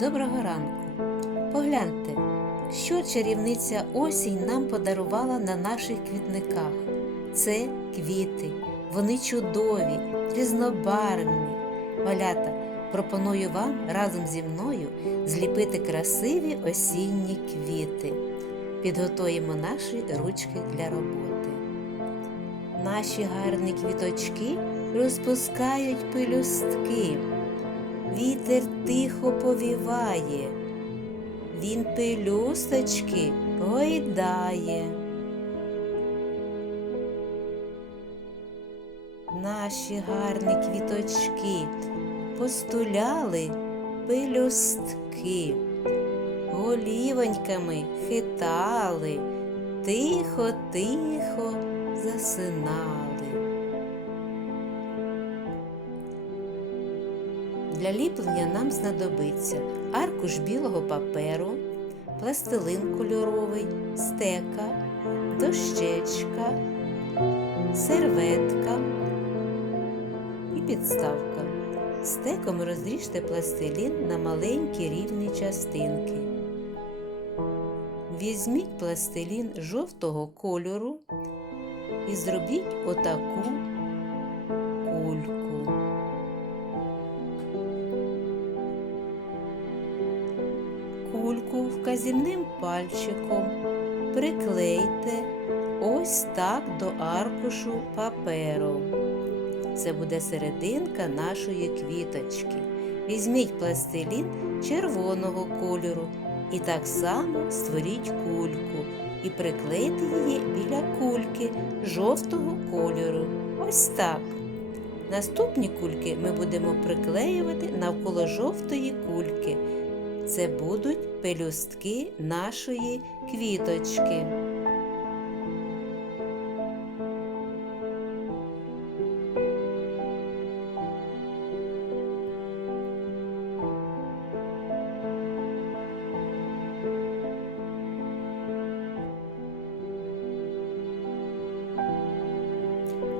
Доброго ранку. Погляньте, що чарівниця осінь нам подарувала на наших квітниках. Це квіти, вони чудові, різнобарвні. Малята, пропоную вам разом зі мною зліпити красиві осінні квіти. Підготуємо наші ручки для роботи. Наші гарні квіточки розпускають пелюстки. Вітер тихо повіває, він пелюсточки гойдає. Наші гарні квіточки постуляли пелюстки, голівоньками хитали, тихо-тихо засинали. Для ліплення нам знадобиться аркуш білого паперу, пластилин кольоровий, стека, дощечка, серветка і підставка. Стеком розріжте пластилін на маленькі рівні частинки. Візьміть пластилін жовтого кольору і зробіть отаку кульку. Кульку вказівним пальчиком приклейте ось так до аркушу паперу. Це буде серединка нашої квіточки. Візьміть пластилін червоного кольору і так само створіть кульку і приклейте її біля кульки жовтого кольору. Ось так. Наступні кульки ми будемо приклеювати навколо жовтої кульки. Це будуть пелюстки нашої квіточки.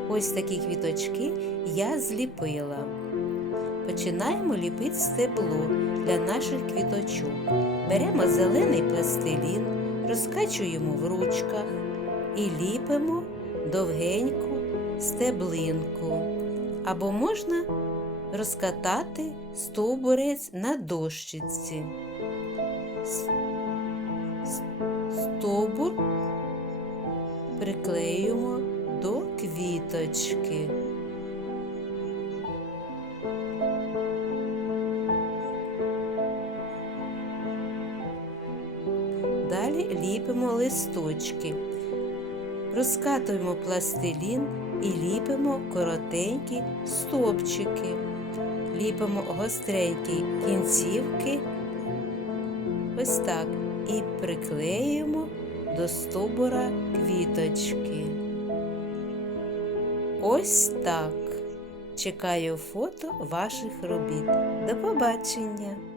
Ось такі квіточки я зліпила. Починаємо ліпити стебло для наших квіточок. Беремо зелений пластилін, розкачуємо в ручках і ліпимо довгеньку стеблинку. Або можна розкатати стовбурець на дощиці. Стовбур приклеюємо до квіточки. Далі ліпимо листочки, розкатуємо пластилін і ліпимо коротенькі стопчики, ліпимо гостренькі кінцівки, ось так, і приклеюємо до стовбура квіточки. Ось так. Чекаю фото ваших робіт. До побачення!